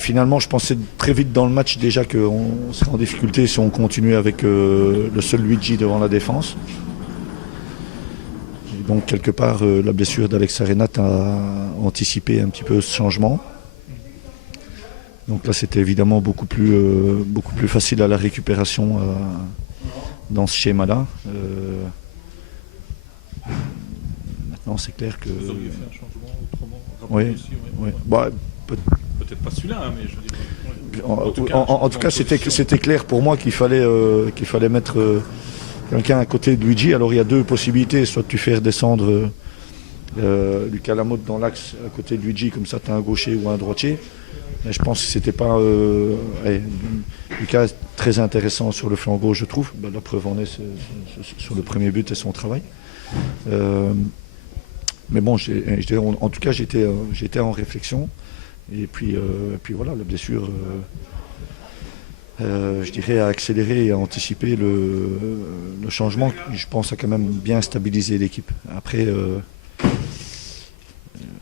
finalement, je pensais très vite dans le match déjà qu'on serait en difficulté si on continuait avec le seul Luigi devant la défense. Et donc, quelque part, la blessure d'Alex Arenat a anticipé un petit peu ce changement. Donc là, c'était évidemment beaucoup plus facile à la récupération dans ce schéma-là. Maintenant, c'est clair que... Vous auriez fait un changement autrement? Oui. Bah, peut-être pas celui-là, hein, mais je veux dire... En tout cas, c'était clair pour moi qu'il fallait mettre quelqu'un à côté de Luigi. Alors il y a deux possibilités, soit tu fais redescendre Lucas Lamotte dans l'axe à côté de Luigi, comme ça tu as un gaucher ou un droitier. Mais je pense que c'était pas... Lucas est très intéressant sur le flanc gauche, je trouve. Ben, la preuve en est sur le premier but et son travail. Mais bon, en tout cas, j'étais en réflexion. Et puis voilà, la blessure, je dirais, a accéléré et a anticipé le changement qui, je pense, a quand même bien stabilisé l'équipe. Après,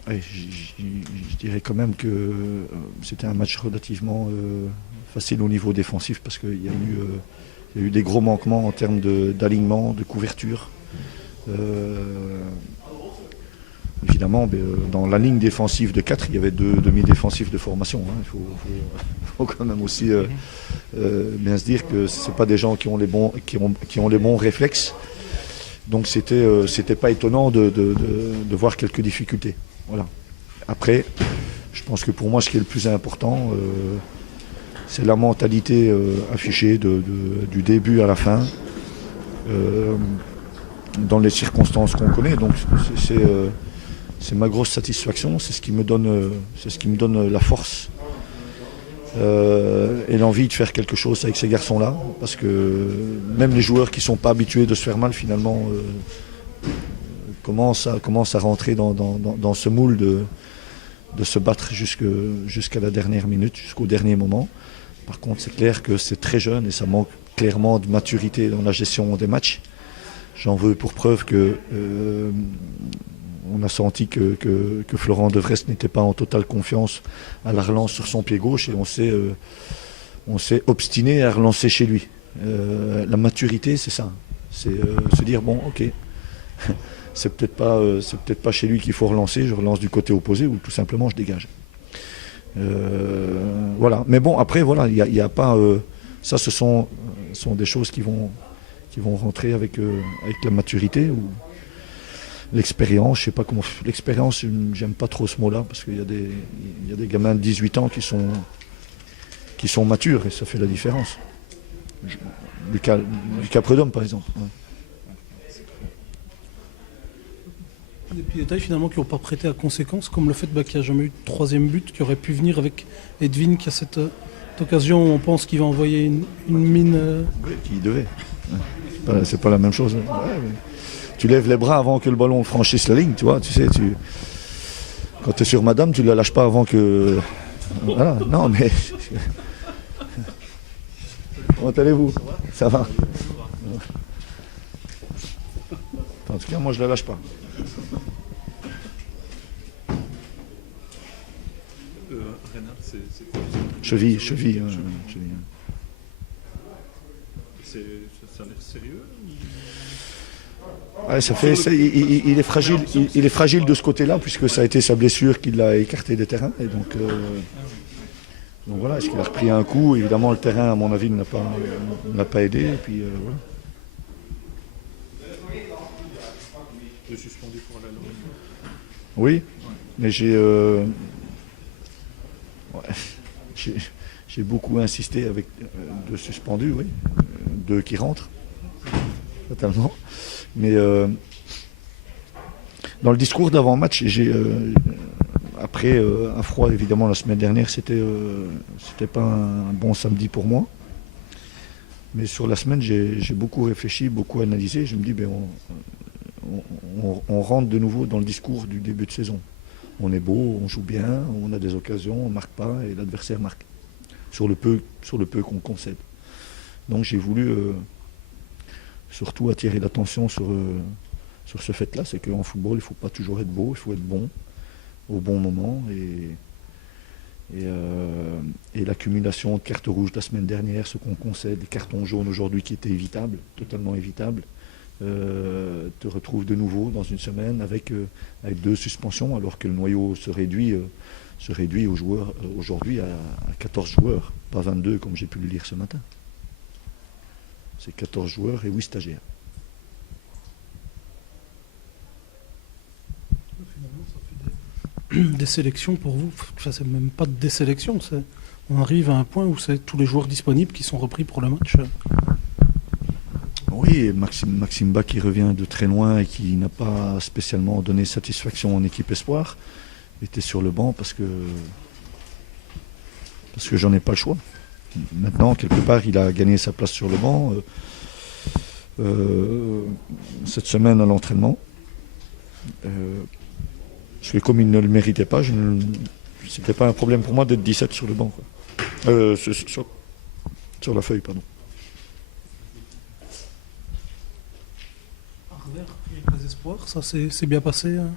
je dirais quand même que c'était un match relativement facile au niveau défensif parce qu'il y a eu des gros manquements en termes d'alignement, de couverture. Évidemment, dans la ligne défensive de 4, il y avait deux demi-défensifs de formation. Hein. Il faut quand même aussi bien se dire que ce pas des gens qui ont les bons réflexes. Donc c'était pas étonnant de voir quelques difficultés. Voilà. Après, je pense que pour moi, ce qui est le plus important, c'est la mentalité affichée du début à la fin, dans les circonstances qu'on connaît. Donc c'est ma grosse satisfaction, c'est ce qui me donne la force et l'envie de faire quelque chose avec ces garçons-là, parce que même les joueurs qui ne sont pas habitués de se faire mal, finalement, commencent à rentrer dans ce moule de se battre jusqu'à la dernière minute, jusqu'au dernier moment. Par contre, c'est clair que c'est très jeune et ça manque clairement de maturité dans la gestion des matchs. J'en veux pour preuve que on a senti que Florent De Vrest n'était pas en totale confiance à la relance sur son pied gauche et on s'est obstiné à relancer chez lui. La maturité, c'est ça. C'est se dire, bon, ok, c'est peut-être pas chez lui qu'il faut relancer, je relance du côté opposé ou tout simplement je dégage. Voilà. Mais bon, après, voilà, il y a pas... ça, ce sont des choses qui vont rentrer avec la maturité ou l'expérience, je sais pas comment. L'expérience, j'aime pas trop ce mot-là parce qu'il y a des gamins de 18 ans qui sont matures et ça fait la différence. Lucas Prudhomme, par exemple. Ouais. Des petits détails finalement qui n'ont pas prêté à conséquence, comme le fait qu'il n'y a jamais eu de troisième but qui aurait pu venir avec Edwin qui a cette occasion où on pense qu'il va envoyer une mine. Oui, qui devait. Ouais. C'est pas la même chose. Ouais, mais... Tu lèves les bras avant que le ballon franchisse la ligne, tu vois, tu sais, quand tu es sur madame, tu ne la lâches pas avant que... Voilà, non, mais... Comment allez-vous? Ça va? En tout cas, moi, je ne la lâche pas. Renard, c'est Cheville. Ça a l'air sérieux? Ouais, il est fragile de ce côté-là, puisque ça a été sa blessure qui l'a écarté des terrains. Et donc voilà, est-ce qu'il a repris un coup? Évidemment, le terrain, à mon avis, ne l'a pas aidé. Et puis voilà. Le suspendu pour la Lorraine. Oui, mais j'ai beaucoup insisté avec deux suspendus, oui, deux qui rentrent, totalement. Mais dans le discours d'avant-match, après un froid, évidemment, la semaine dernière, c'était pas un bon samedi pour moi. Mais sur la semaine, j'ai beaucoup réfléchi, beaucoup analysé. Je me dis, on rentre de nouveau dans le discours du début de saison. On est beau, on joue bien, on a des occasions, on ne marque pas et l'adversaire marque. Sur le peu qu'on concède. Donc j'ai voulu surtout attirer l'attention sur ce fait-là, c'est qu'en football, il ne faut pas toujours être beau, il faut être bon au bon moment. Et l'accumulation de cartes rouges la semaine dernière, ce qu'on concède, des cartons jaunes aujourd'hui qui étaient évitables, totalement évitables, te retrouves de nouveau dans une semaine avec 2 suspensions, alors que le noyau se réduit aux joueurs, aujourd'hui à 14 joueurs, pas 22 comme j'ai pu le lire ce matin. C'est 14 joueurs et 8 stagiaires. Finalement, ça fait des sélections pour vous. Enfin, c'est même pas des sélections. On arrive à un point où c'est tous les joueurs disponibles qui sont repris pour le match. Oui, et Maxime Bach qui revient de très loin et qui n'a pas spécialement donné satisfaction en équipe espoir, était sur le banc parce que j'en ai pas le choix. Maintenant, quelque part, il a gagné sa place sur le banc cette semaine à l'entraînement. Je fais comme il ne le méritait pas. C'était pas un problème pour moi d'être 17 sur le banc, quoi. Sur la feuille, pardon. Avec les espoirs, ça s'est bien passé. Hein.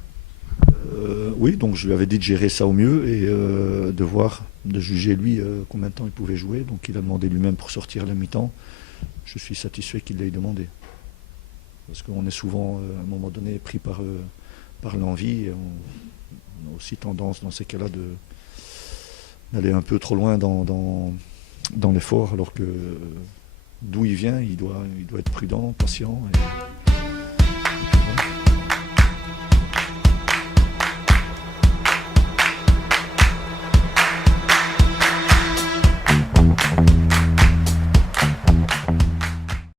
Oui, donc je lui avais dit de gérer ça au mieux et de juger lui combien de temps il pouvait jouer. Donc il a demandé lui-même pour sortir à la mi-temps. Je suis satisfait qu'il l'ait demandé. Parce qu'on est souvent, à un moment donné, pris par l'envie. Et on a aussi tendance, dans ces cas-là, d'aller un peu trop loin dans l'effort, alors que d'où il vient, il doit être prudent, patient. Et